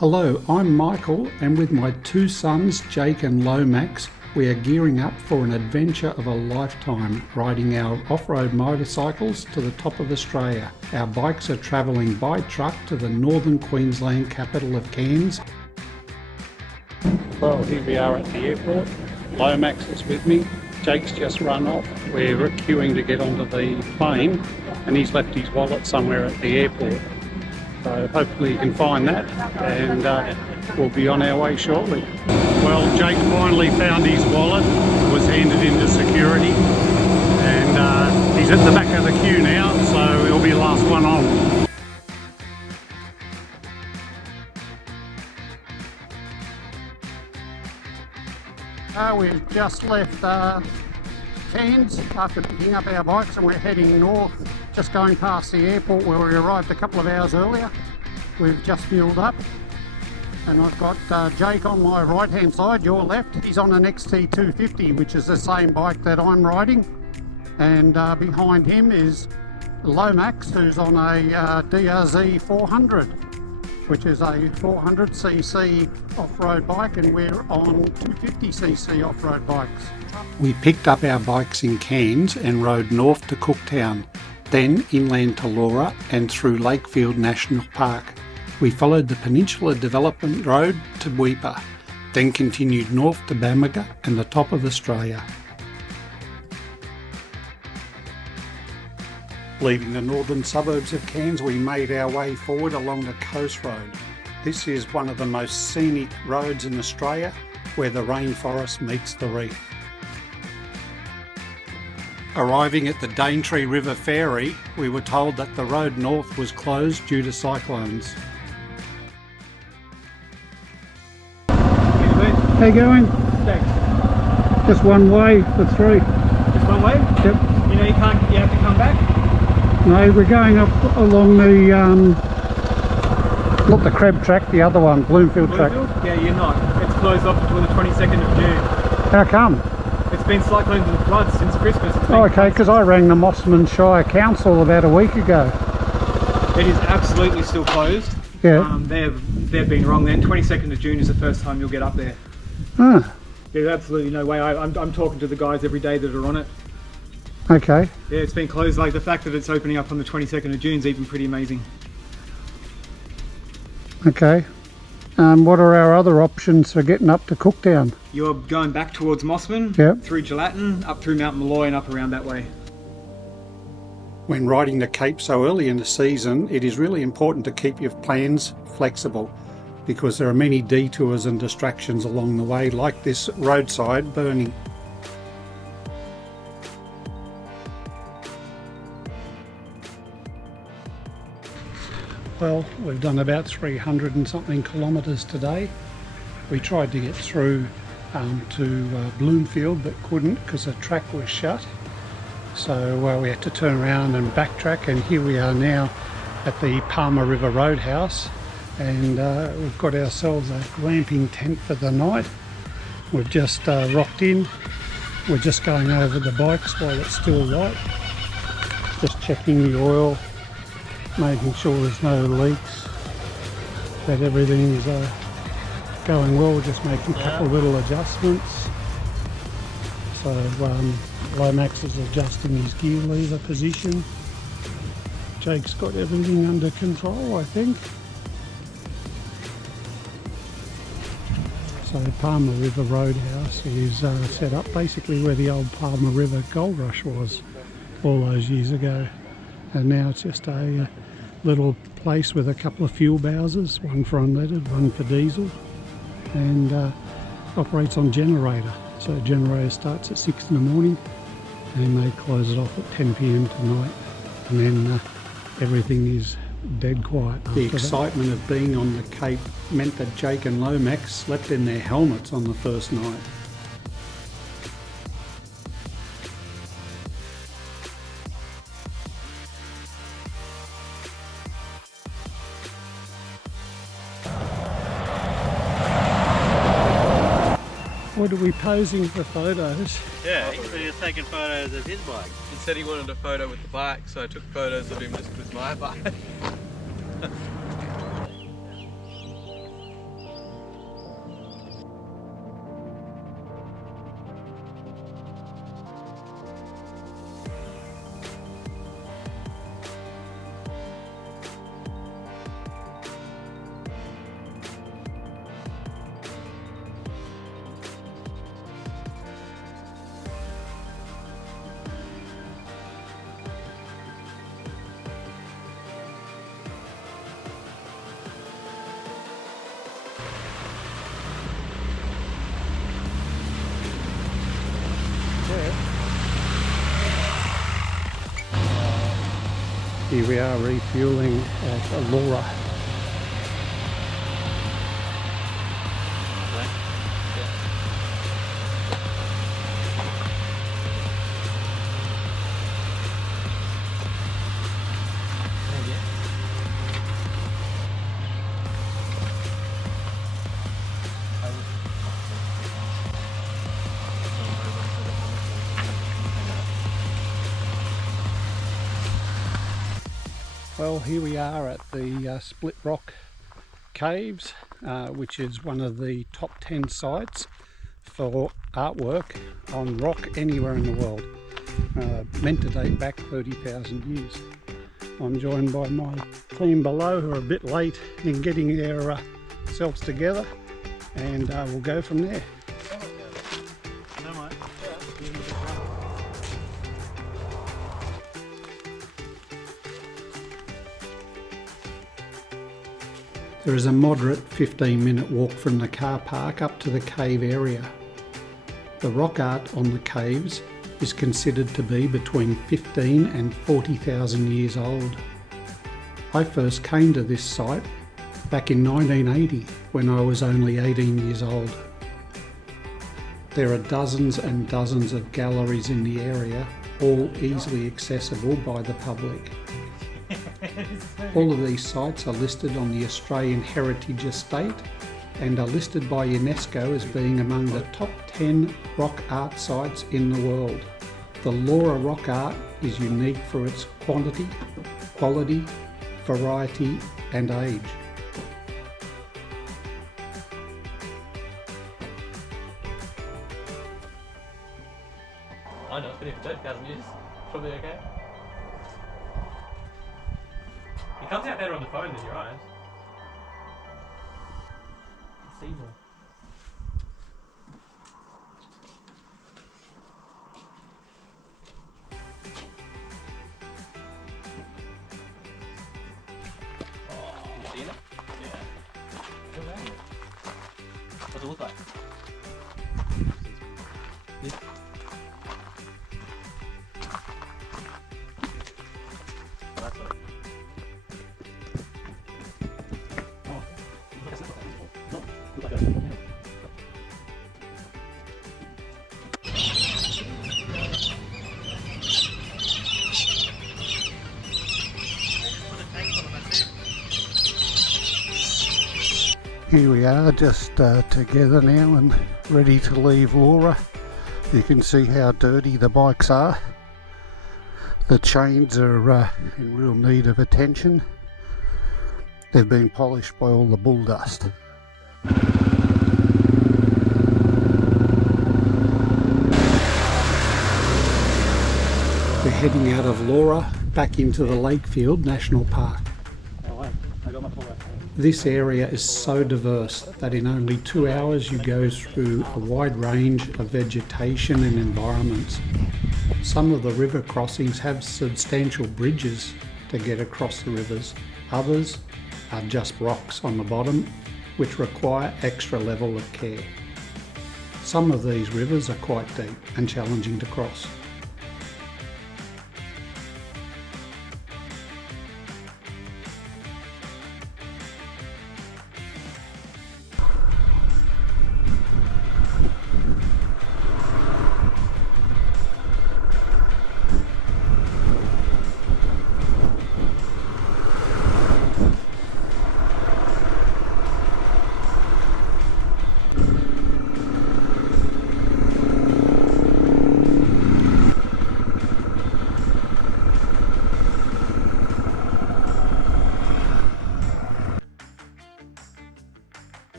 Hello, I'm Michael, and with my two sons, Jake and Lomax, we are gearing up for an adventure of a lifetime, riding our off-road motorcycles to the top of Australia. Our bikes are travelling by truck to the northern Queensland capital of Cairns. Well, here we are at the airport. Lomax is with me. Jake's just run off. We're queuing to get onto the plane, and he's left his wallet somewhere at the airport. So hopefully you can find that, and we'll be on our way shortly. Well, Jake finally found his wallet, was handed into security, and he's at the back of the queue now, so he'll be the last one on. We've just left Cairns after picking up our bikes, and we're heading north, just going past the airport where we arrived a couple of hours earlier. We've just fueled up, and I've got Jake on my right hand side, your left. He's on an XT250, which is the same bike that I'm riding, and behind him is Lomax, who's on a DRZ 400, which is a 400cc off-road bike, and we're on 250cc off-road bikes. We picked up our bikes in Cairns and rode north to Cooktown, then inland to Laura and through Lakefield National Park. We followed the Peninsula Development Road to Weipa, then continued north to Bamaga and the top of Australia. Leaving the northern suburbs of Cairns, we made our way forward along the coast road. This is one of the most scenic roads in Australia, where the rainforest meets the reef. Arriving at the Daintree River Ferry, we were told that the road north was closed due to cyclones. How you going? Thanks. Just one way for three. Just one way? Yep. You know you have to come back? No, we're going up along the, not the Crab track, the other one, Bloomfield track. Yeah, you're not. It's closed off until the 22nd of June. How come? It's been cyclones and floods since Christmas. Oh, okay, because I rang the Mossman Shire Council about a week ago. It is absolutely still closed. Yeah. They've been wrong then. 22nd of June is the first time you'll get up there. Ah. There's absolutely no way. I'm talking to the guys every day that are on it. Okay. Yeah, it's been closed. Like the fact that it's opening up on the 22nd of June is even pretty amazing. Okay. What are our other options for getting up to Cooktown? You're going back towards Mossman, yep, through Gelatin, up through Mount Malloy and up around that way. When riding the Cape so early in the season, it is really important to keep your plans flexible, because there are many detours and distractions along the way, like this roadside burning. Well, we've done about 300 and something kilometres today. We tried to get through to Bloomfield, but couldn't because the track was shut. So we had to turn around and backtrack, and here we are now at the Palmer River Roadhouse, and we've got ourselves a glamping tent for the night. We've just rocked in. We're just going over the bikes while it's still light, just checking the oil, making sure there's no leaks, that everything's going well, just making a couple of little adjustments. So Lomax is adjusting his gear lever position. Jake's got everything under control, I think. So Palmer River Roadhouse is set up basically where the old Palmer River Gold Rush was all those years ago. And now it's just a little place with a couple of fuel bowsers, one for unleaded, one for diesel, and operates on generator. So the generator starts at 6 in the morning and they close it off at 10 PM tonight, and then everything is dead quiet. The excitement of being on the Cape meant that Jake and Lomax slept in their helmets on the first night. What are we posing for photos? Yeah, he was taking photos of his bike. He said he wanted a photo with the bike, so I took photos of him just with my bike. Here we are refueling at Laura. Well, here we are at the Split Rock Caves, which is one of the top 10 sites for artwork on rock anywhere in the world. Meant to date back 30,000 years. I'm joined by my team below who are a bit late in getting their selves together, and we'll go from there. There is a moderate 15-minute walk from the car park up to the cave area. The rock art on the caves is considered to be between 15 and 40,000 years old. I first came to this site back in 1980 when I was only 18 years old. There are dozens and dozens of galleries in the area, all easily accessible by the public. All of these sites are listed on the Australian Heritage Estate and are listed by UNESCO as being among the top 10 rock art sites in the world. The Laura rock art is unique for its quantity, quality, variety and age. I know, it's been here for 30,000 years. Probably okay. It comes out better on the phone than your eyes. It's evil. You seen it? Yeah. What's it look like? Yeah. That's what. Here we are, just together now and ready to leave Laura. You can see how dirty the bikes are. The chains are in real need of attention. They've been polished by all the bull dust. We're heading out of Laura back into the Lakefield National Park. This area is so diverse that in only 2 hours you go through a wide range of vegetation and environments. Some of the river crossings have substantial bridges to get across the rivers. Others are just rocks on the bottom, which require extra level of care. Some of these rivers are quite deep and challenging to cross.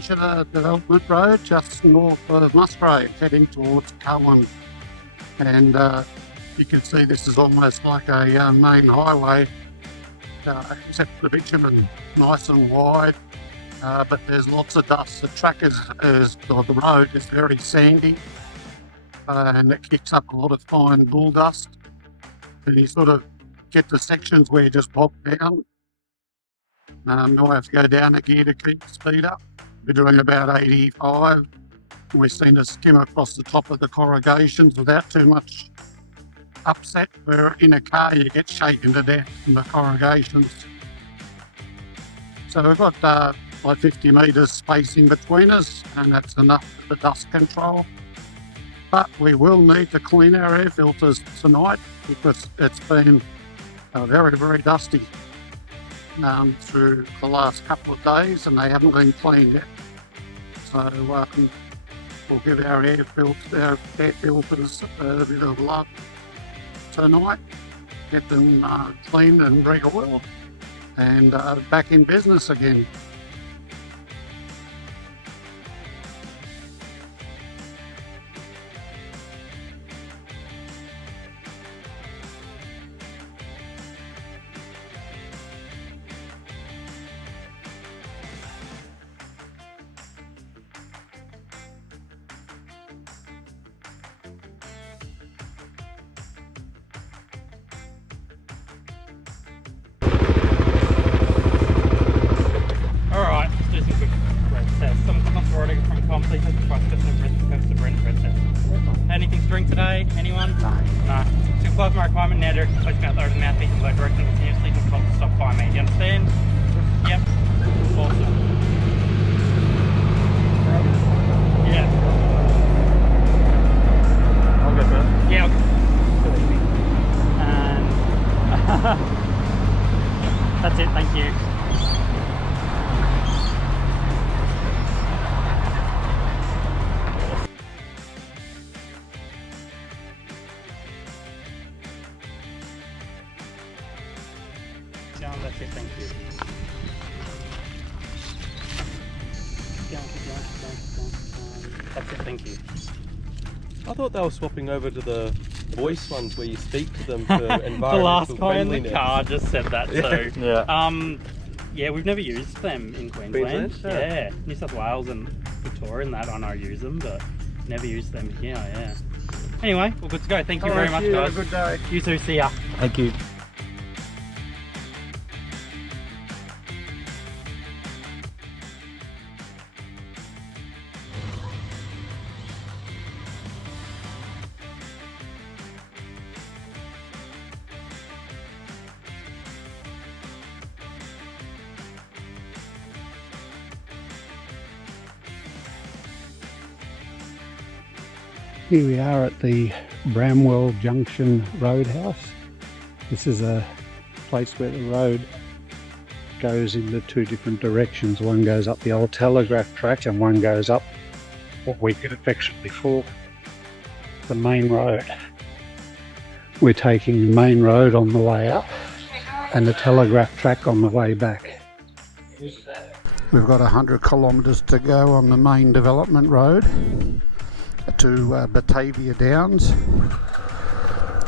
Peninsula Development Road just north of Musgrave, heading towards Cullen. And you can see this is almost like a main highway, except the bitumen nice and wide, but there's lots of dust. The track or the road is very sandy, and it kicks up a lot of fine bull dust. And you sort of get to sections where you just bob down. You'll have to go down a gear to keep the speed up. We're doing about 85. We've seen a skim across the top of the corrugations without too much upset. Where in a car you get shaken to death from the corrugations. So we've got like 50 metres spacing between us, and that's enough for dust control. But we will need to clean our air filters tonight because it's been very, very dusty through the last couple of days, and they haven't been cleaned yet. So we'll give our air filters a bit of love tonight, get them cleaned and re-oiled, and back in business again. Alright, let's do some quick breath tests. Some offroading from completed across different breath test. Anything to drink today? Anyone? No. No. So close my requirement now, direct place mouth over the mouthpiece in low direction continuously to stop by me. Do you understand? Yep. Awesome. Yeah. I'll go first. Yeah. And that's it, thank you. Down, that's it, thank you. Down. That's it, thank you. I thought they were swapping over to the voice ones where you speak to them for environmental The last guy in the friendliness. car just said that too. Yeah. Yeah, we've never used them in Queensland. Yeah. New South Wales and Victoria and that I know use them, but never used them here, yeah. Anyway, well, good to go. Thank you very much, guys. Have a good day. You too, see ya. Thank you. Here we are at the Bramwell Junction Roadhouse. This is a place where the road goes in the two different directions. One goes up the old telegraph track and one goes up what we could affectionately call the main road. We're taking the main road on the way up and the telegraph track on the way back. We've got 100 kilometres to go on the main development road to Batavia Downs,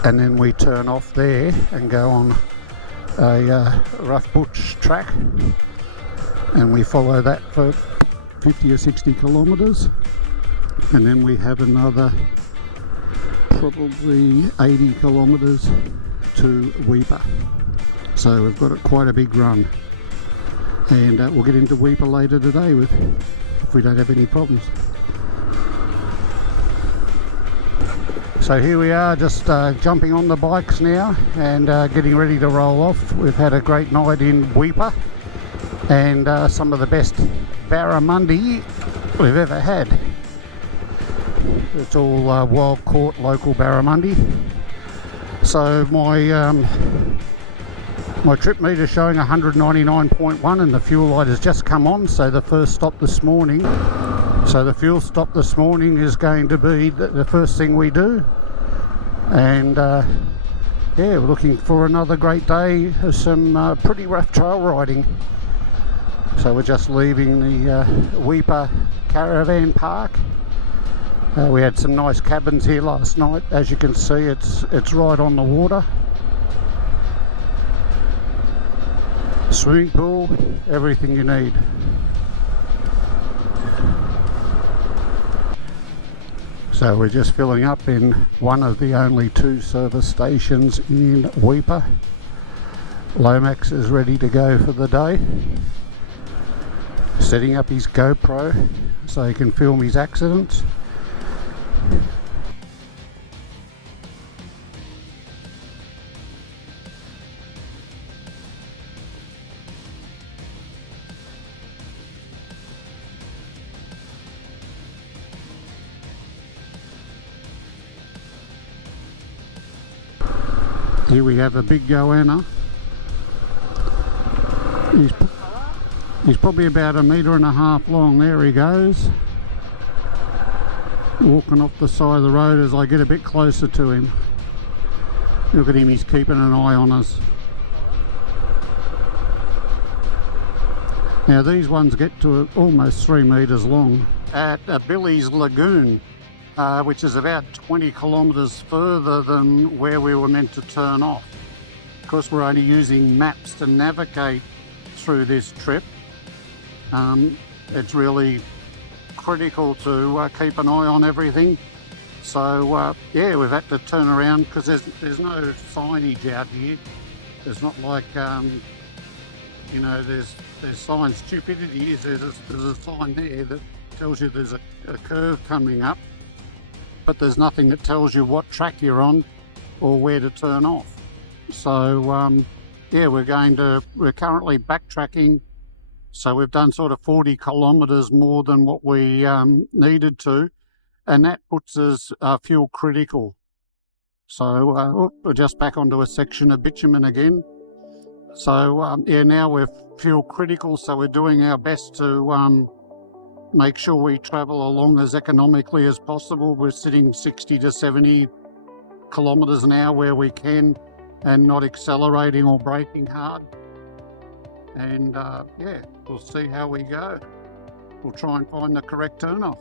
and then we turn off there and go on a rough butch track, and we follow that for 50 or 60 kilometres, and then we have another probably 80 kilometres to Weipa. So we've got quite a big run, and we'll get into Weipa later today if we don't have any problems. So here we are, just jumping on the bikes now and getting ready to roll off. We've had a great night in Weipa and some of the best barramundi we've ever had. It's all wild caught local barramundi. So my trip meter is showing 199.1 and the fuel light has just come on, so the first stop this morning. So the fuel stop this morning is going to be the first thing we do, and yeah, we're looking for another great day of some pretty rough trail riding. So we're just leaving the Weeper caravan park. We had some nice cabins here last night. As you can see, it's right on the water. Swimming pool, everything you need. So we're just filling up in one of the only 2 service stations in Weeper. Lomax is ready to go for the day. Setting up his GoPro so he can film his accidents. Here we have a big goanna. He's probably about 1.5 meters long. There he goes. Walking off the side of the road as I get a bit closer to him. Look at him, he's keeping an eye on us. Now these ones get to almost 3 meters long. At Billy's Lagoon, which is about 20 kilometers further than where we were meant to turn off. Of course, we're only using maps to navigate through this trip. It's really critical to keep an eye on everything. So yeah, we've had to turn around because there's no signage out here. There's not like you know, there's sign stupidity. There's a sign there that tells you there's a curve coming up, but there's nothing that tells you what track you're on or where to turn off. So yeah, we're currently backtracking, so we've done sort of 40 kilometers more than what we needed to, and that puts us fuel critical. So we're just back onto a section of bitumen again. So yeah, now we're fuel critical, so we're doing our best to make sure we travel along as economically as possible. We're sitting 60 to 70 kilometers an hour where we can, and not accelerating or braking hard. And yeah, we'll see how we go. We'll try and find the correct turn-off.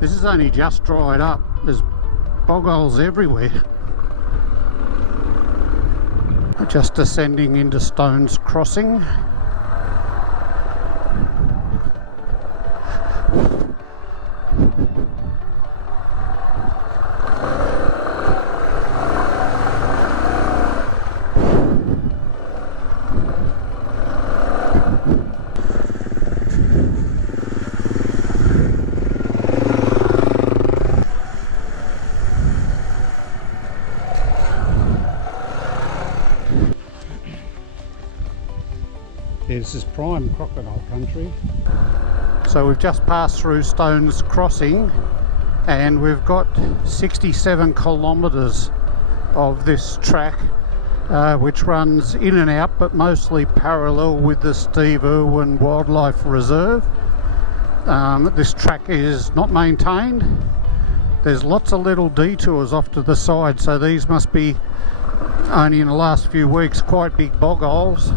This is only just dried up. There's bog holes everywhere. Just descending into Stones Crossing. This is prime crocodile country. So we've just passed through Stones Crossing and we've got 67 kilometres of this track which runs in and out, but mostly parallel with the Steve Irwin Wildlife Reserve. This track is not maintained. There's lots of little detours off to the side, so these must be only in the last few weeks quite big bog holes.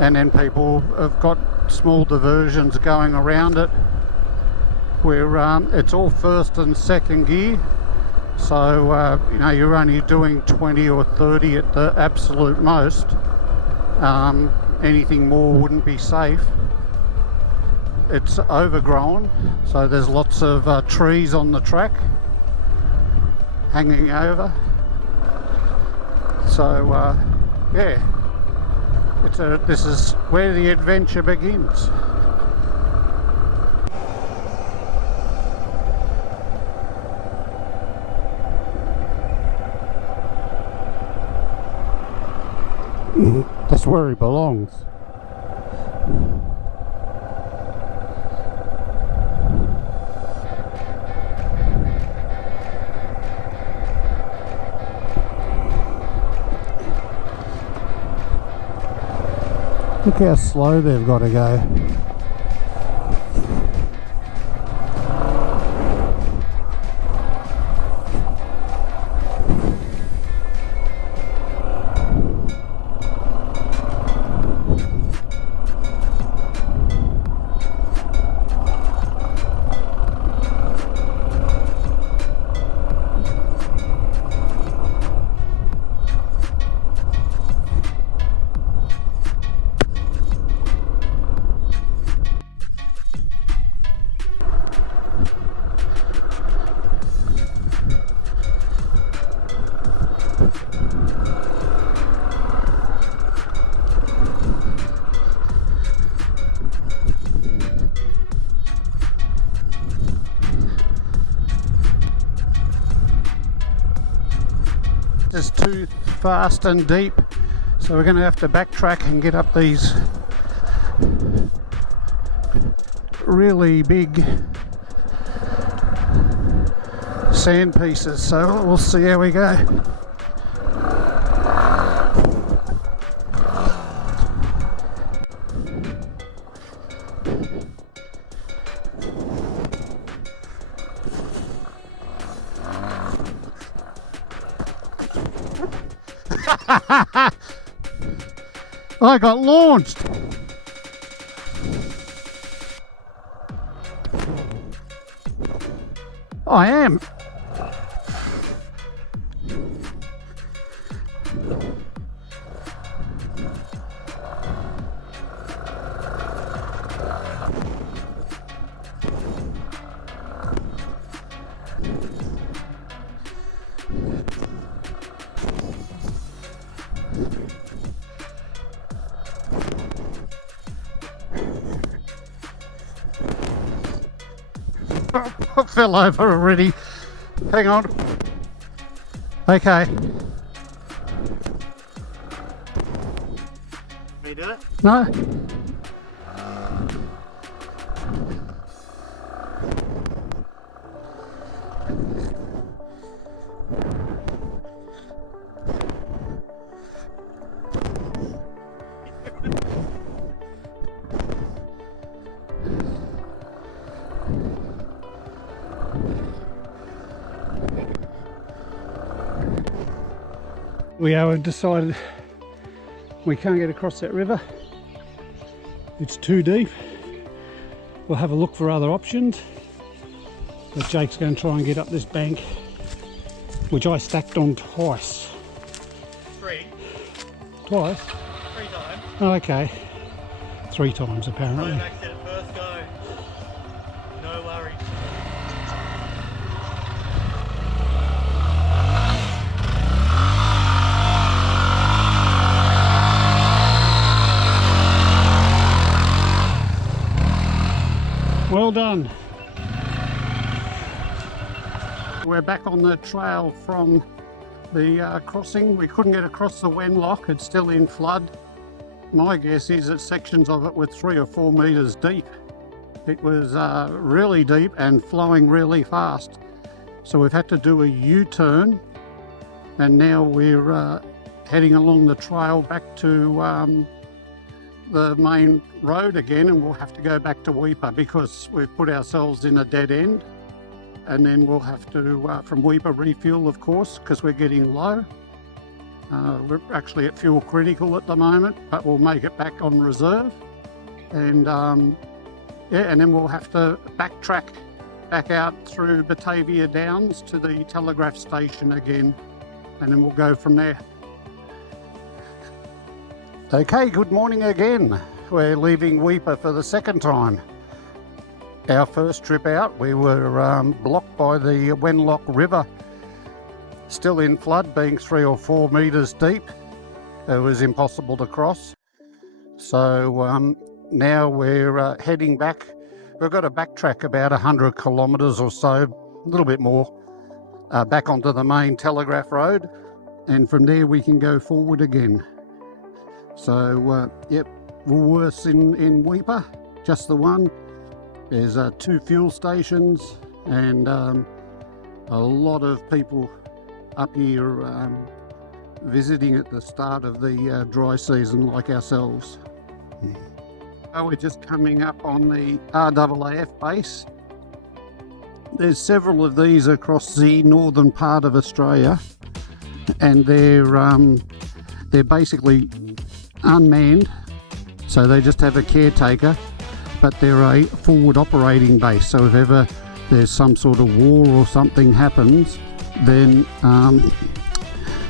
And then people have got small diversions going around it where it's all first and second gear, so you know, you're only doing 20 or 30 at the absolute most. Anything more wouldn't be safe. It's overgrown, so there's lots of trees on the track hanging over, so yeah, this is where the adventure begins. That's where he belongs. Look how slow they've got to go. It's too fast and deep, so we're going to have to backtrack and get up these really big sand pieces, so we'll see how we go. I got launched. I am. I fell over already. Hang on. Okay. Me do it? No. We have decided we can't get across that river. It's too deep. We'll have a look for other options. But Jake's going to try and get up this bank, which I stacked on twice. Twice? 3 times. Oh, okay. 3 times apparently. Back to the first go. No worries. Well done. We're back on the trail from the crossing. We couldn't get across the Wenlock, it's still in flood. My guess is that sections of it were 3 or 4 metres deep. It was really deep and flowing really fast. So we've had to do a U-turn, and now we're heading along the trail back to the main road again, and we'll have to go back to Weeper because we've put ourselves in a dead end. And then we'll have to, from Weeper, refuel, of course, because we're getting low. We're actually at fuel critical at the moment, but we'll make it back on reserve. And yeah, and then we'll have to backtrack back out through Batavia Downs to the telegraph station again, and then we'll go from there. Okay, good morning again. We're leaving Weeper for the second time. Our first trip out, we were blocked by the Wenlock River, still in flood, being 3 or 4 metres deep. It was impossible to cross. So now we're heading back. We've got to backtrack about 100 kilometres or so, a little bit more, back onto the main telegraph road, and from there we can go forward again. So yep, Woolworths in Weeper, just the one. There's 2 fuel stations and a lot of people up here visiting at the start of the dry season like ourselves. We're just coming up on the RAAF base. There's several of these across the northern part of Australia, and they're basically unmanned, so they just have a caretaker, but they're a forward operating base, so if ever there's some sort of war or something happens, then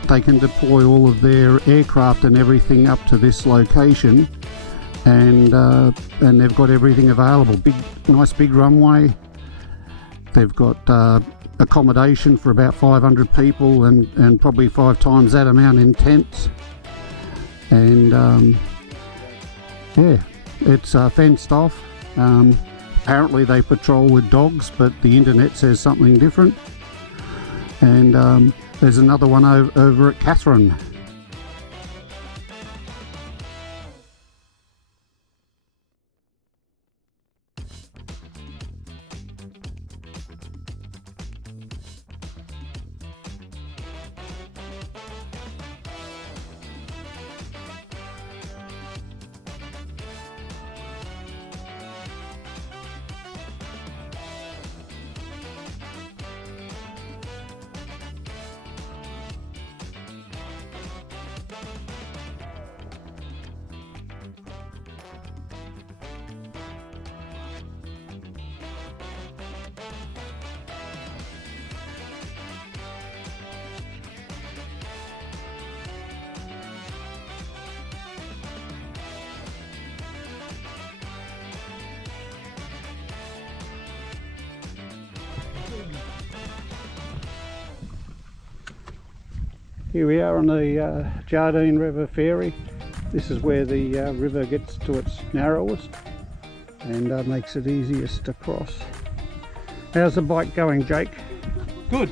they can deploy all of their aircraft and everything up to this location, and they've got everything available. Nice big runway. They've got accommodation for about 500 people and probably 5 times that amount in tents. And yeah, it's fenced off. Apparently they patrol with dogs, but the internet says something different. and there's another one over at Catherine. Here we are on the Jardine River ferry. This is where the river gets to its narrowest and makes it easiest to cross. How's the bike going, Jake? Good.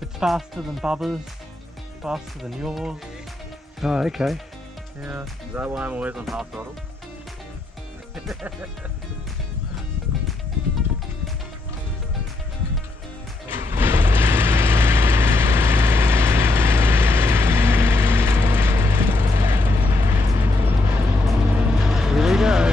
It's faster than Bubba's, faster than yours. Oh, okay. Yeah. Is that why I'm always on half throttle? Here we go.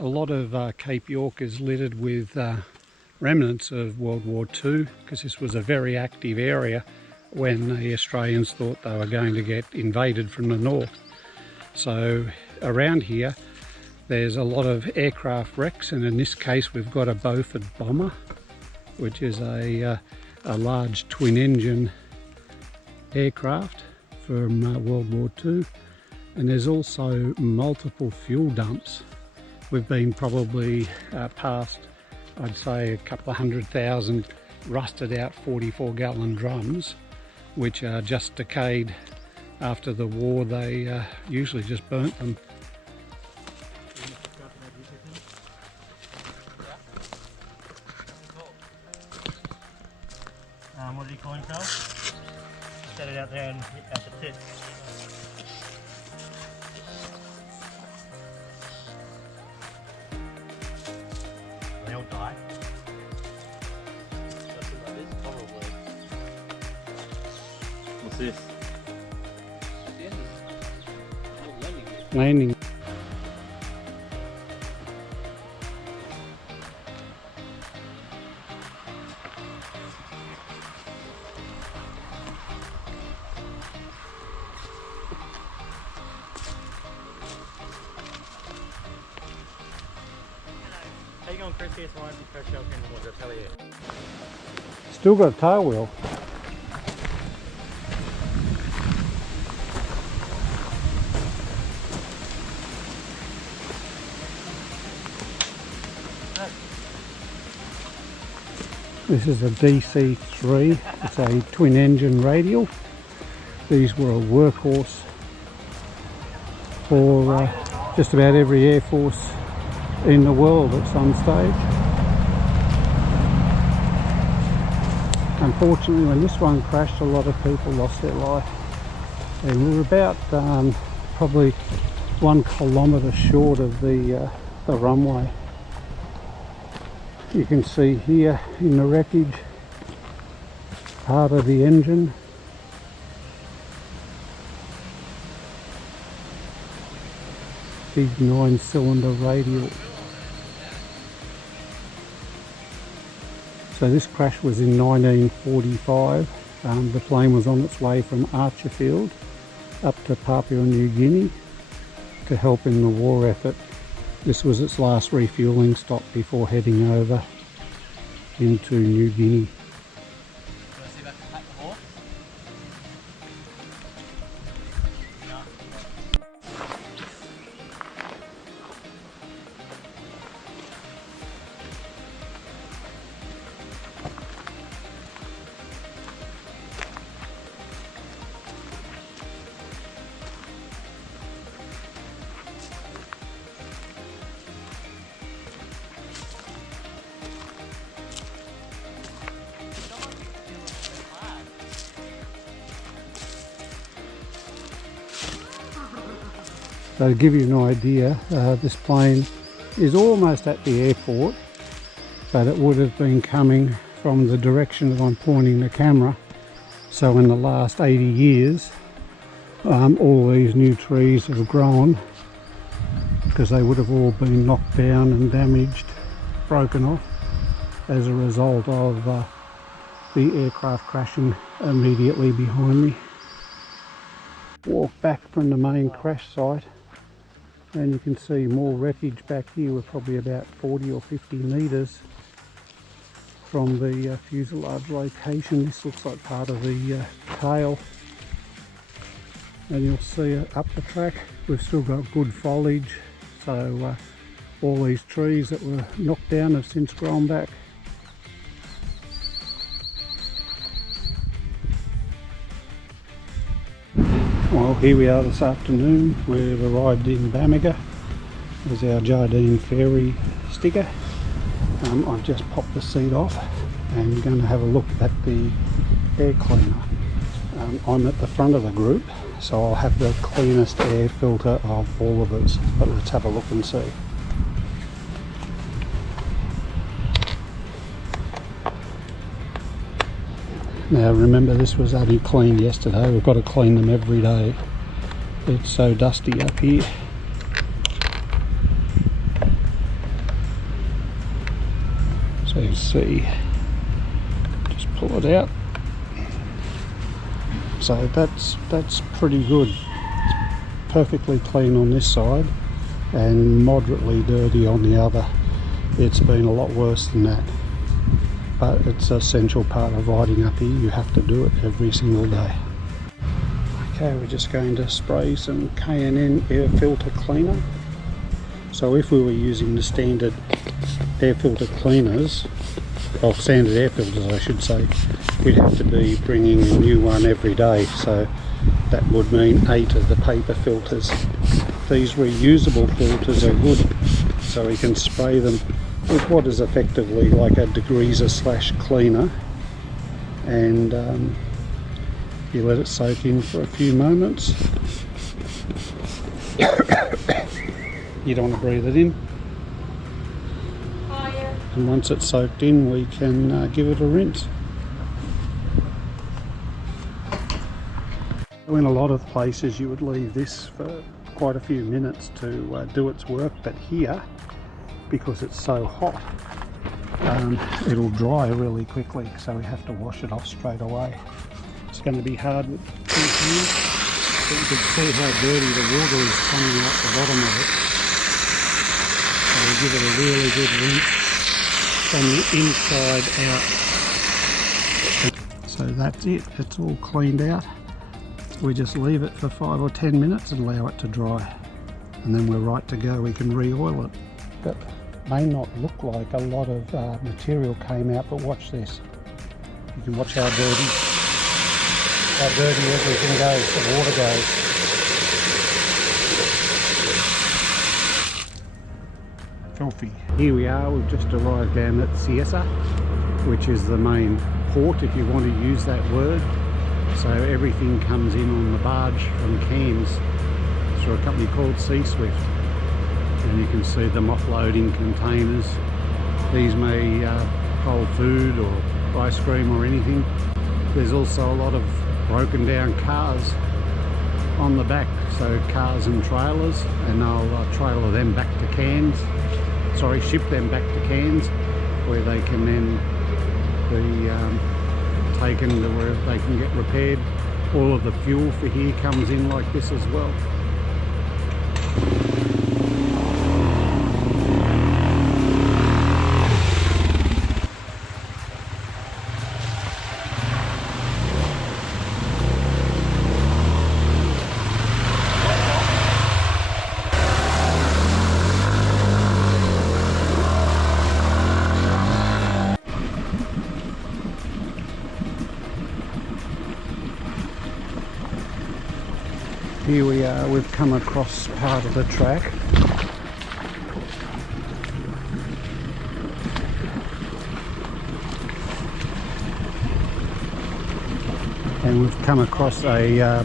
A lot of Cape York is littered with remnants of World War II, because this was a very active area when the Australians thought they were going to get invaded from the north. So around here there's a lot of aircraft wrecks, and in this case we've got a Beaufort bomber, which is a large twin engine aircraft from World War II, and there's also multiple fuel dumps. We've been probably past, I'd say, a couple of 100,000 rusted out 44-gallon drums, which are just decayed after the war. They usually just burnt them. What do you call himself? Set it out there and at the tip. They'll die. That's what that is, probably. What's this? Landing. How you going, Chris? Here's one for shelter in the water. Tell you. Still got a tail wheel. This is a DC3. It's a twin engine radial. These were a workhorse for just about every air force in the world at some stage. Unfortunately, when this one crashed, a lot of people lost their life, and we were about probably 1 kilometre short of the runway. You can see here in the wreckage part of the engine, big 9-cylinder radial. So this crash was in 1945. The plane was on its way from Archerfield up to Papua New Guinea to help in the war effort. This was its last refuelling stop before heading over into New Guinea. So to give you an idea, this plane is almost at the airport, but it would have been coming from the direction that I'm pointing the camera. So in the last 80 years, all these new trees have grown because they would have all been knocked down and damaged, broken off as a result of the aircraft crashing immediately behind me. Walk back from the main crash site and you can see more wreckage back here. We're probably about 40 or 50 metres from the fuselage location. This looks like part of the tail, and you'll see up the track we've still got good foliage, so all these trees that were knocked down have since grown back. Well, here we are this afternoon. We've arrived in Bamaga. There's our Jardine Ferry sticker. I've just popped the seat off and going to have a look at the air cleaner. I'm at the front of the group, so I'll have the cleanest air filter of all of us, but let's have a look and see. Now remember, this was only cleaned yesterday. We've got to clean them every day. It's so dusty up here. So you see, just pull it out. So that's pretty good. It's perfectly clean on this side and moderately dirty on the other. It's been a lot worse than that. But it's an essential part of riding up here. You have to do it every single day. Okay, we're just going to spray some K&N air filter cleaner. So if we were using the standard air filter cleaners, or standard air filters I should say, we'd have to be bringing a new one every day. So that would mean 8 of the paper filters. These reusable filters are good, so we can spray them with what is effectively like a degreaser slash cleaner, and you let it soak in for a few moments. You don't want to breathe it in. And once it's soaked in, we can give it a rinse. In a lot of places you would leave this for quite a few minutes to do its work, but here, because it's so hot, it'll dry really quickly, so we have to wash it off straight away. It's going to be hard with 2 hands, but you can see how dirty the water is coming out the bottom of it. So we'll give it a really good rinse from the inside out. So that's it, it's all cleaned out. We just leave it for 5 or 10 minutes and allow it to dry, and then we're right to go. We can re-oil it. But may not look like a lot of material came out, but watch this. You can watch how dirty everything goes, the water goes. Filthy. Here we are, we've just arrived down at Cieza, which is the main port, if you want to use that word. So everything comes in on the barge from Cairns through a company called C-Swift. And you can see them offloading containers. These may hold food or ice cream or anything. There's also a lot of broken down cars on the back, so cars and trailers, and I'll trailer them back to Cairns. Sorry, ship them back to Cairns, where they can then be taken to where they can get repaired. All of the fuel for here comes in like this as well. Here we are, we've come across part of the track. And we've come across a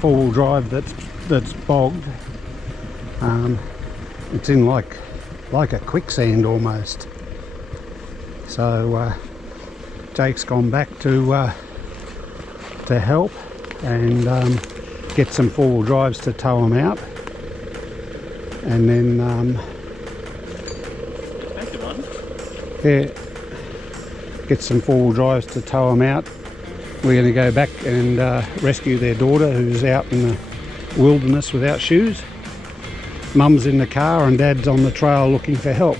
four-wheel drive that's bogged. It's in like a quicksand almost. So Jake's gone back to help and get some four-wheel drives to tow them out, and then get some four-wheel drives to tow them out. We're going to go back and rescue their daughter, who's out in the wilderness without shoes. Mum's in the car and Dad's on the trail looking for help.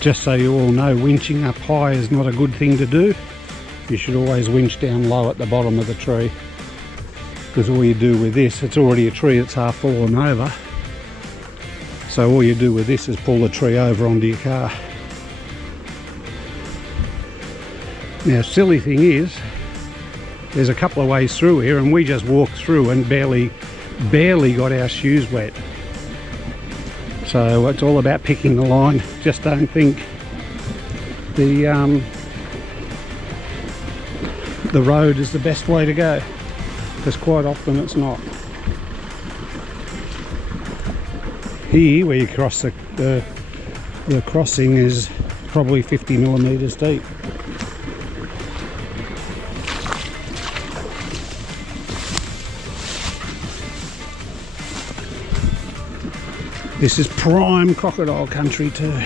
Just so you all know, winching up high is not a good thing to do. You should always winch down low at the bottom of the tree, because all you do with this, it's already a tree that's half fallen over, so all you do with this is pull the tree over onto your car. Now, silly thing is, there's a couple of ways through here and we just walked through and barely got our shoes wet. So it's all about picking the line. Just don't think the road is the best way to go, because quite often it's not. Here, where you cross the crossing, is probably 50 millimeters deep. This is prime crocodile country too.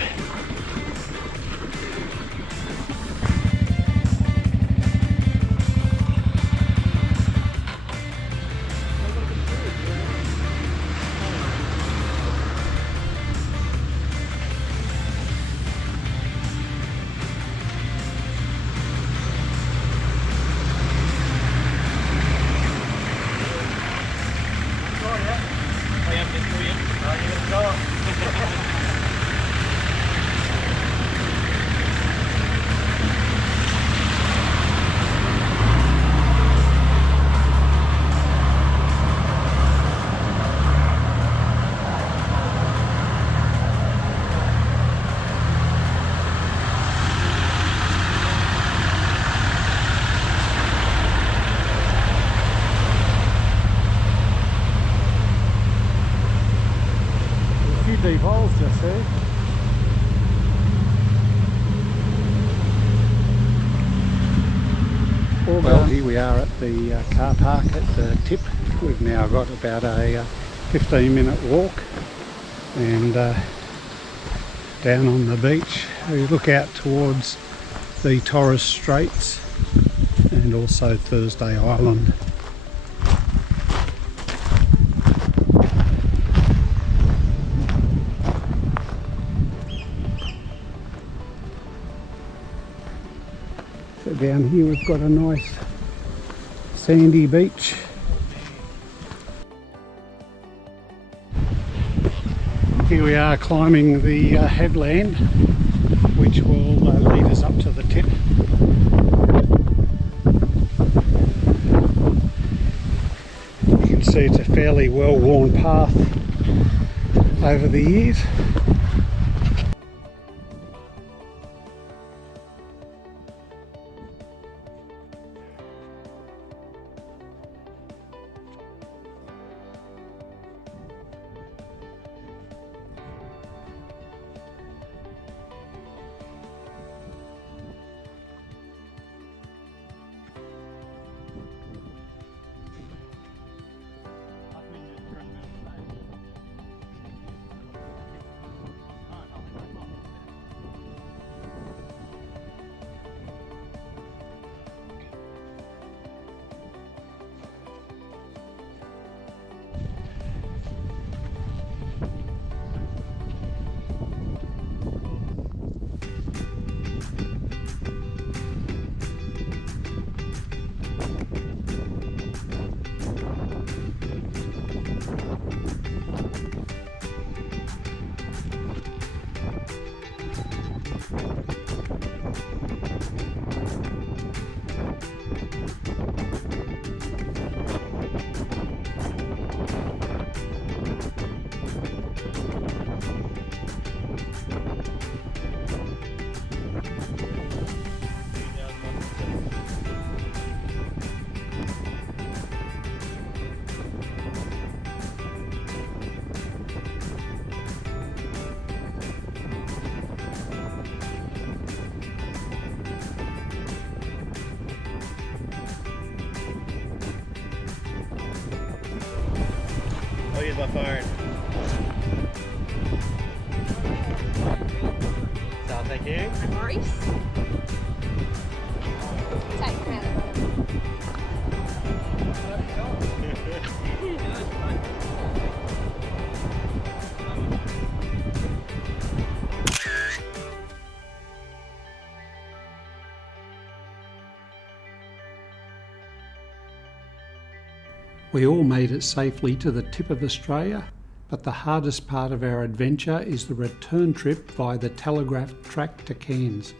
Deep holes just there. Well, here we are at the car park at the tip. We've now got about a 15-minute walk, and down on the beach we look out towards the Torres Straits and also Thursday Island. So down here we've got a nice sandy beach. Here we are climbing the headland, which will lead us up to the tip. You can see it's a fairly well-worn path over the years. my phone. So thank you. No worries. Take care. We all made it safely to the tip of Australia, but the hardest part of our adventure is the return trip via the Telegraph Track to Cairns.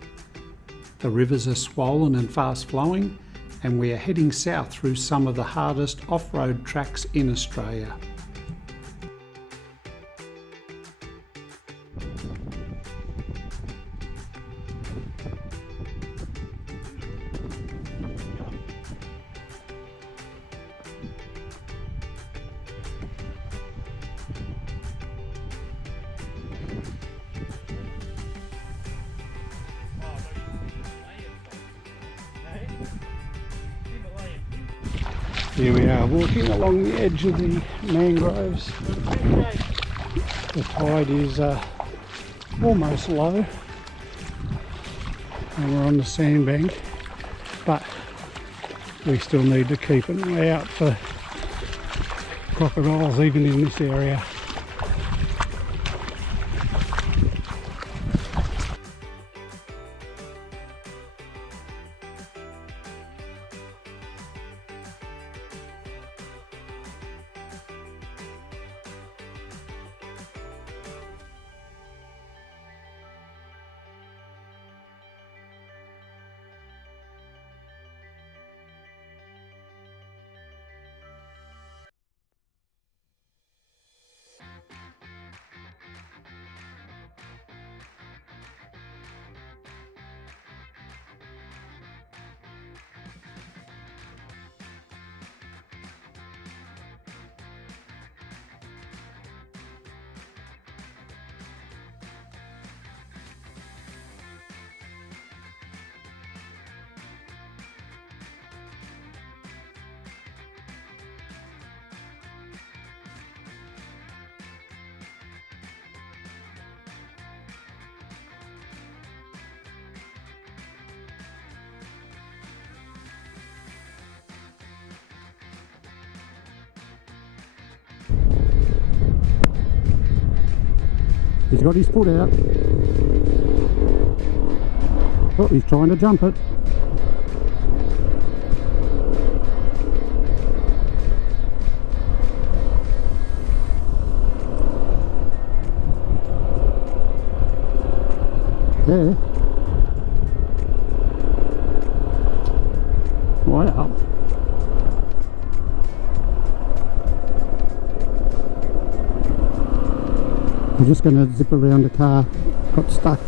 The rivers are swollen and fast flowing, and we are heading south through some of the hardest off-road tracks in Australia. Here we are walking along the edge of the mangroves. The tide is almost low and we're on the sandbank, but we still need to keep an eye out for crocodiles even in this area. He's got his foot out. Oh, he's trying to jump it. There. Wow. I'm just going to zip around the car, got stuck.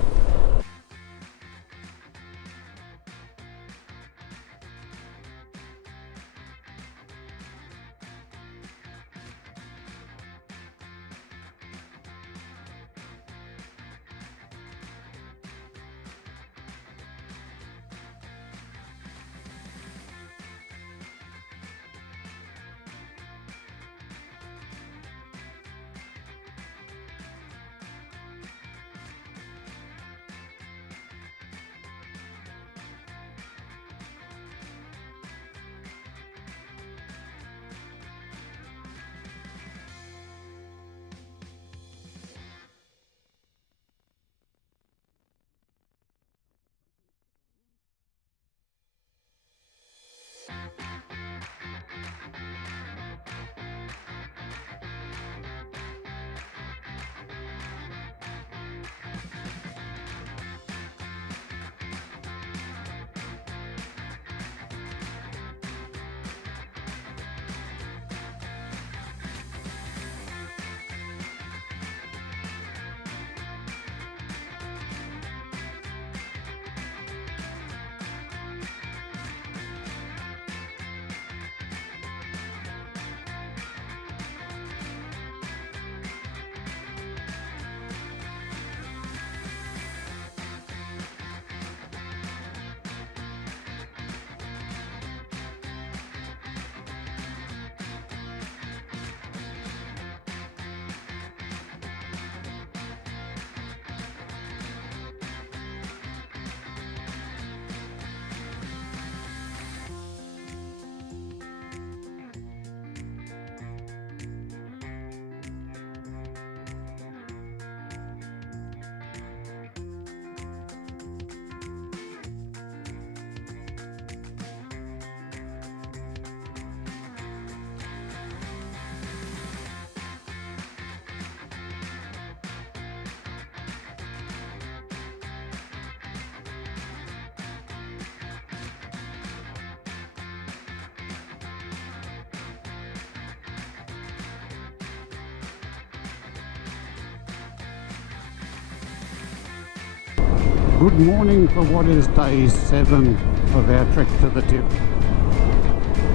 Good morning for what is day 7 of our trek to the tip.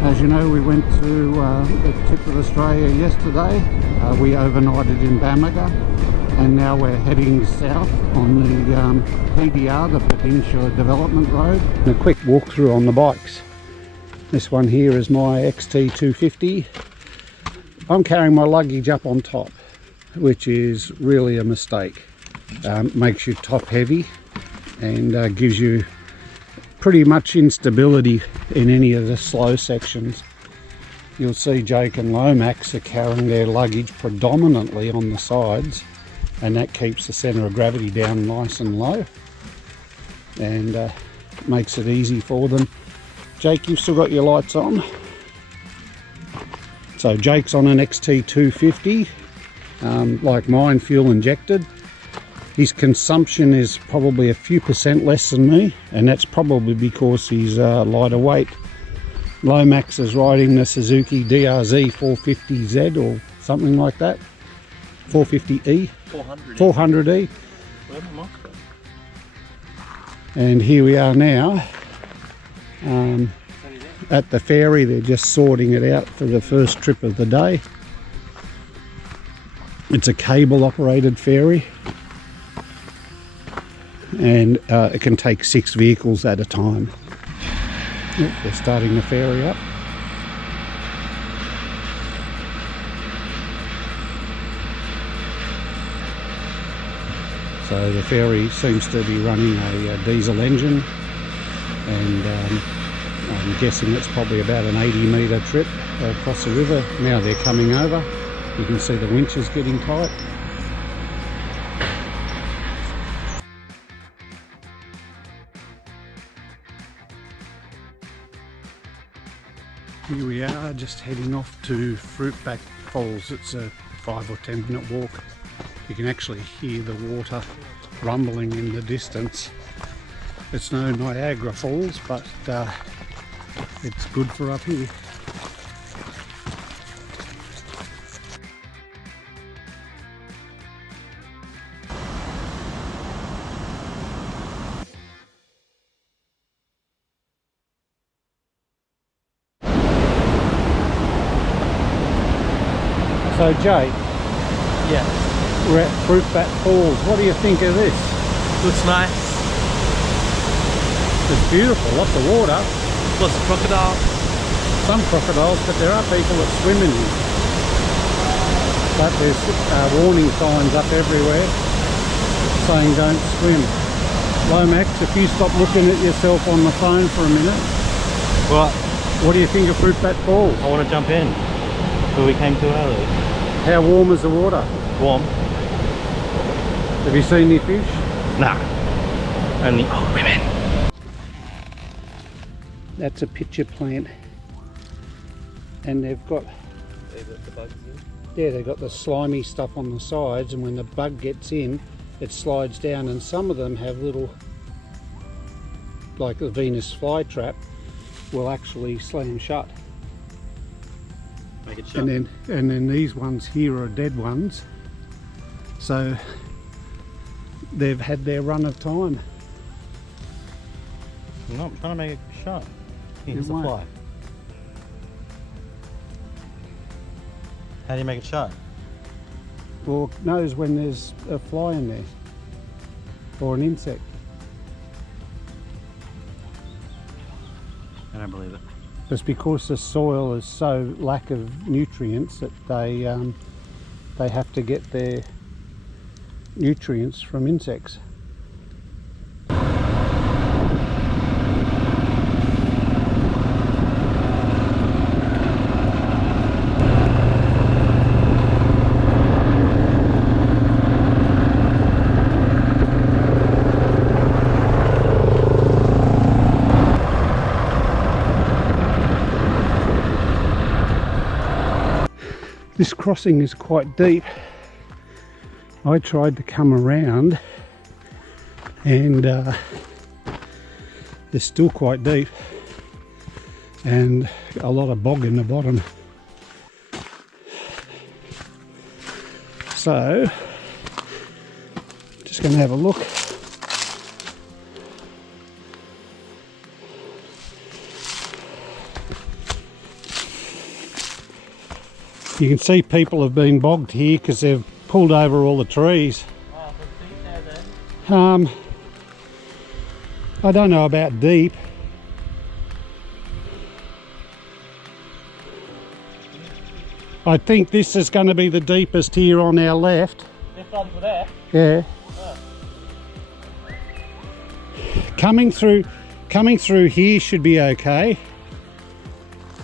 As you know, we went to the tip of Australia yesterday. We overnighted in Bamaga, and now we're heading south on the PDR, the Peninsula Development Road. And a quick walkthrough on the bikes. This one here is my XT250. I'm carrying my luggage up on top, which is really a mistake. Makes you top heavy and gives you pretty much instability in any of the slow sections. You'll see Jake and Lomax are carrying their luggage predominantly on the sides, and that keeps the centre of gravity down nice and low and makes it easy for them. Jake, you've still got your lights on. So Jake's on an XT250, like mine, fuel injected. His consumption is probably a few percent less than me, and that's probably because he's lighter weight. Lomax is riding the Suzuki DRZ 450Z or something like that. 450E? 400E. And here we are now at the ferry. They're just sorting it out for the first trip of the day. It's a cable operated ferry, and it can take 6 vehicles at a time. Yep, they're starting the ferry up. So the ferry seems to be running a diesel engine, and I'm guessing it's probably about an 80-metre trip across the river. Now they're coming over. You can see the winches getting tight. Here we are, just heading off to Fruitback Falls. It's a 5 or 10 minute walk. You can actually hear the water rumbling in the distance. It's no Niagara Falls, but it's good for up here. So Jake, Yeah, we're at Fruitback Falls. What do you think of this? looks nice. It's beautiful, lots of water. Lots of crocodiles. Some crocodiles, but there are people that swim in here. But there's warning signs up everywhere saying don't swim. Lomax, if you stop looking at yourself on the phone for a minute, what do you think of Fruitback Falls? I want to jump in, but we came too early. How warm is the water? Warm? Have you seen any fish? Nah. Only old women. That's a pitcher plant, and they've got they've got the slimy stuff on the sides, and when the bug gets in it slides down, and some of them have little, like the Venus flytrap will actually slam shut. Make it shut. And then these ones here are dead ones, so they've had their run of time. No, I'm trying to make it shut. Here's It the won't. fly. How do you make it shut? Well, it knows when there's a fly in there or an insect. I don't believe it. It's because the soil is so lack of nutrients that they have to get their nutrients from insects. This crossing is quite deep. I tried to come around and it's still quite deep and a lot of bog in the bottom. So just going to have a look. You can see people have been bogged here because they've pulled over all the trees. Oh, but deep there then. I don't know about deep. I think this is going to be the deepest here on our left. This one's there. Yeah. Coming through here should be okay.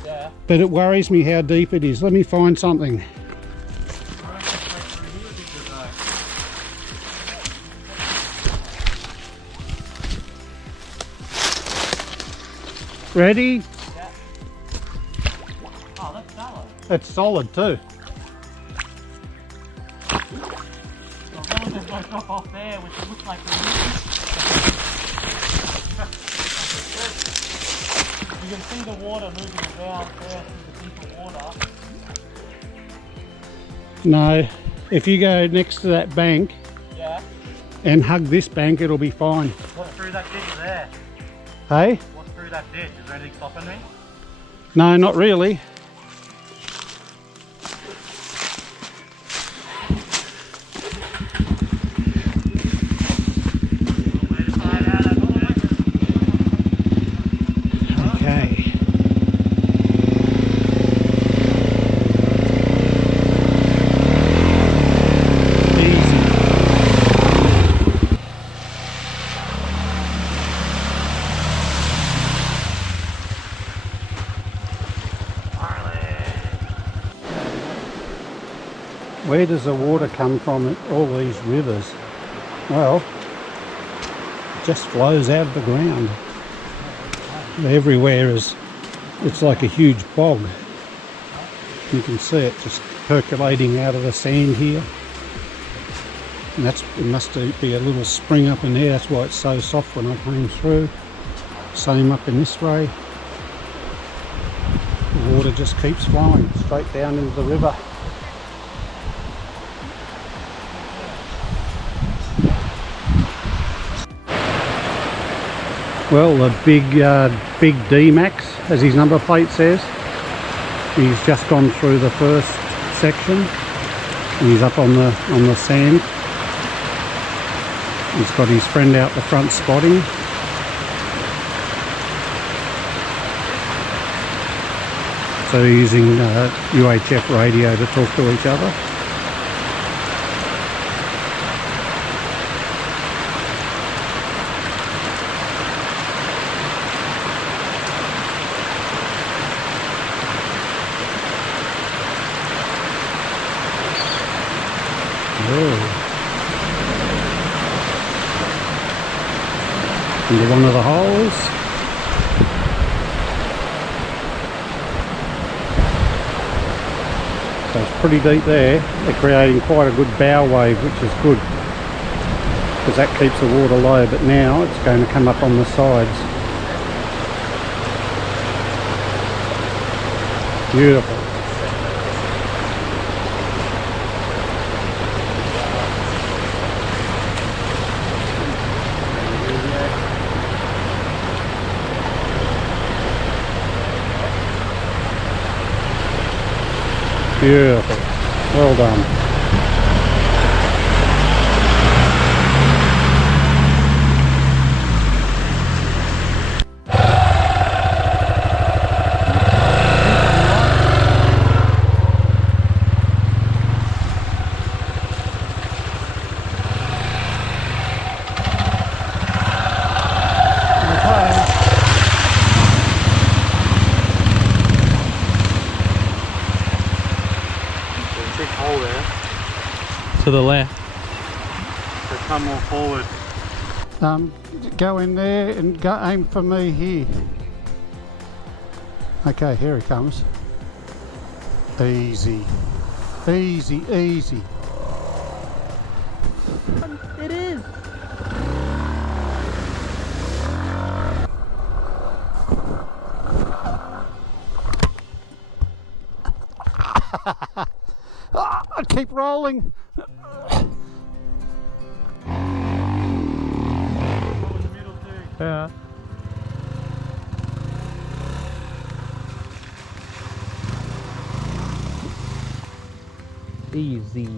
Yeah. But it worries me how deep it is. Let me find something. Ready? Yeah. Oh, that's shallow. It's solid too. Well, that was going to drop off there, which looks like you can see the water moving around there through the deeper water. No, if you go next to that bank Yeah. and hug this bank, it'll be fine. What's through that ditch there? Hey? What's through that ditch? Is there anything stopping me? No, not really. Okay. Easy. Where does the water come from at all these rivers? Well, it just flows out of the ground. Everywhere it's like a huge bog. You can see it just percolating out of the sand here. And it must be a little spring up in there, that's why it's so soft when I came through. Same up in this way. The water just keeps flowing straight down into the river. Well, the big D-Max, as his number plate says, he's just gone through the first section. And he's up on the sand. He's got his friend out the front spotting. So they're using UHF radio to talk to each other. Into one of the holes. So it's pretty deep there. They're creating quite a good bow wave, which is good because that keeps the water low, but now it's going to come up on the sides. Beautiful. Beautiful. Well done. To the left. So come more forward. Go in there and go aim for me here. Okay, here he comes. Easy. Easy, easy. It is. Keep rolling. Yeah. Easy.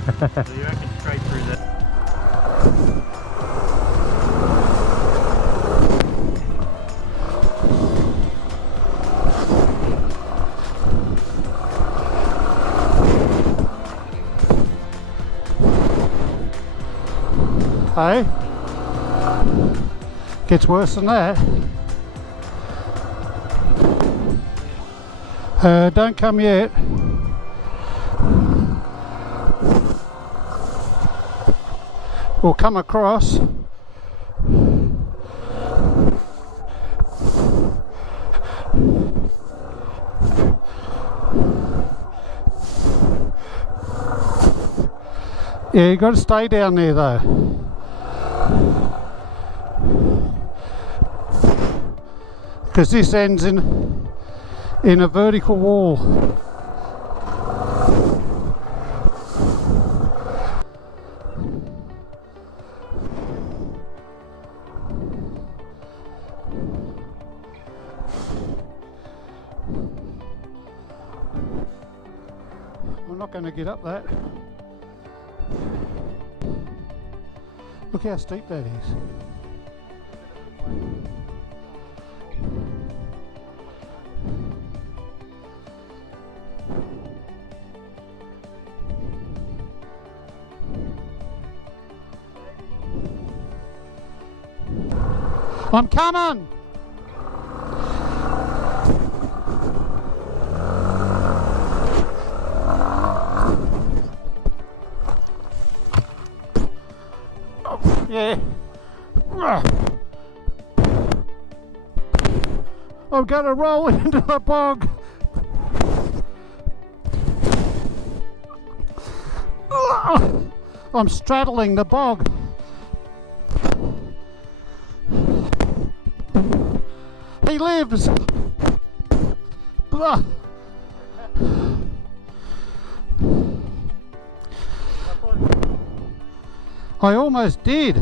So you reckon straight through there? Hey? Gets worse than that. Don't come yet. We'll come across. Yeah, you got to stay down there though. Because this ends in a vertical wall. I'm not going to get up that. Look how steep that is. I'm coming! Oh, yeah. I'm gonna roll into the bog. I'm straddling the bog. He lives. I almost did.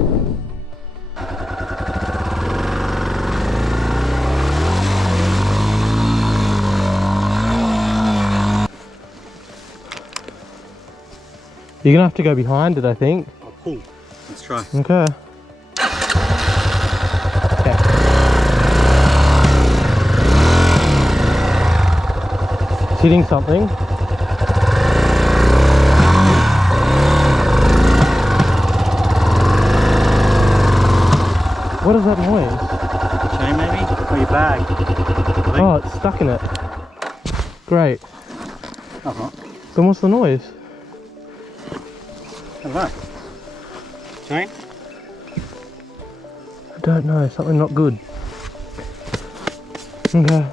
You're gonna have to go behind it, I think. I'll pull. Let's try. Okay. It's hitting something. What is that noise? Chain maybe? Or your bag? Oh, it's stuck in it. Great. Uh-huh. Then what's the noise? Hello. Chain? I don't know, something not good. Okay.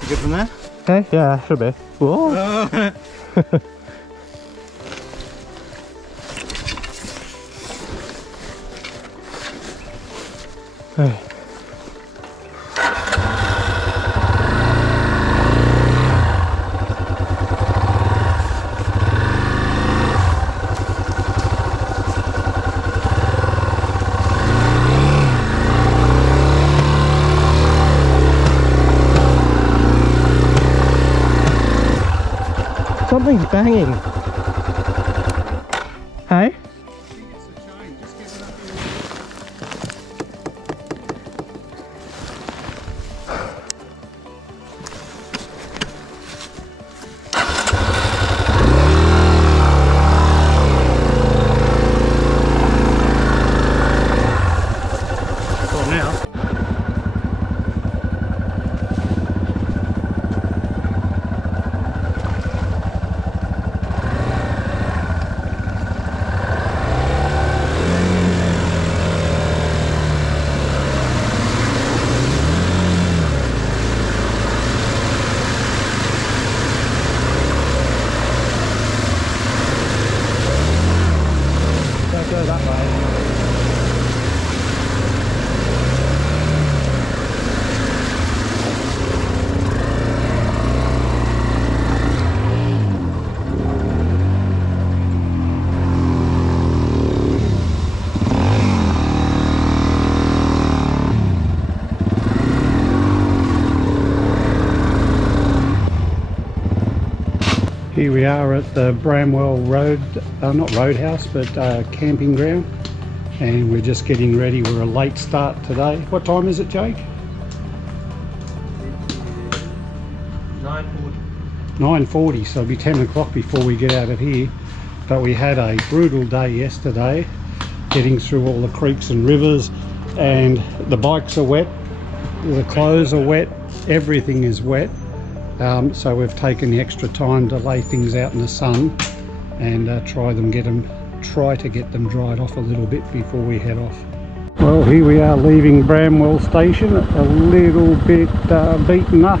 You good from there? Okay, yeah, should be. Whoa. Hey. Something's banging. Hey? go that way. Here we are at the Bramwell Road, not roadhouse, but camping ground, and we're just getting ready. We're a late start today. What time is it, Jake? 9:40. 9:40, so it'll be 10 o'clock before we get out of here. But we had a brutal day yesterday, getting through all the creeks and rivers, and the bikes are wet, the clothes are wet, everything is wet. So we've taken the extra time to lay things out in the sun and try to get them dried off a little bit before we head off. Well, here we are leaving Bramwell station, a little bit beaten up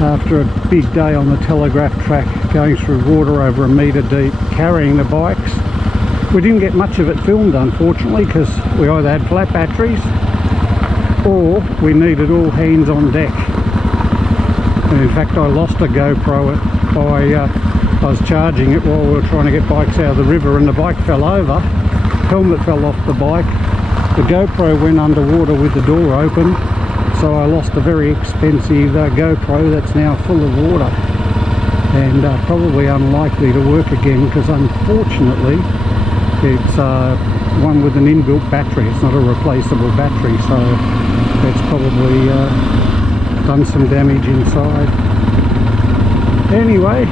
after a big day on the telegraph track, going through water over 1 metre deep, carrying the bikes. We didn't get much of it filmed, unfortunately, because we either had flat batteries or we needed all hands on deck. And in fact, I lost a GoPro. I was charging it while we were trying to get bikes out of the river, and the bike fell over. Helmet fell off the bike. The GoPro went underwater with the door open, so I lost a very expensive GoPro that's now full of water and probably unlikely to work again, because unfortunately it's one with an inbuilt battery. It's not a replaceable battery, so it's probably done some damage inside. Anyway,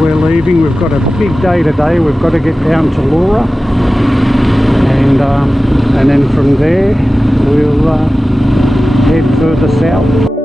we're leaving. We've got a big day today. We've got to get down to Laura, and then from there we'll head further south.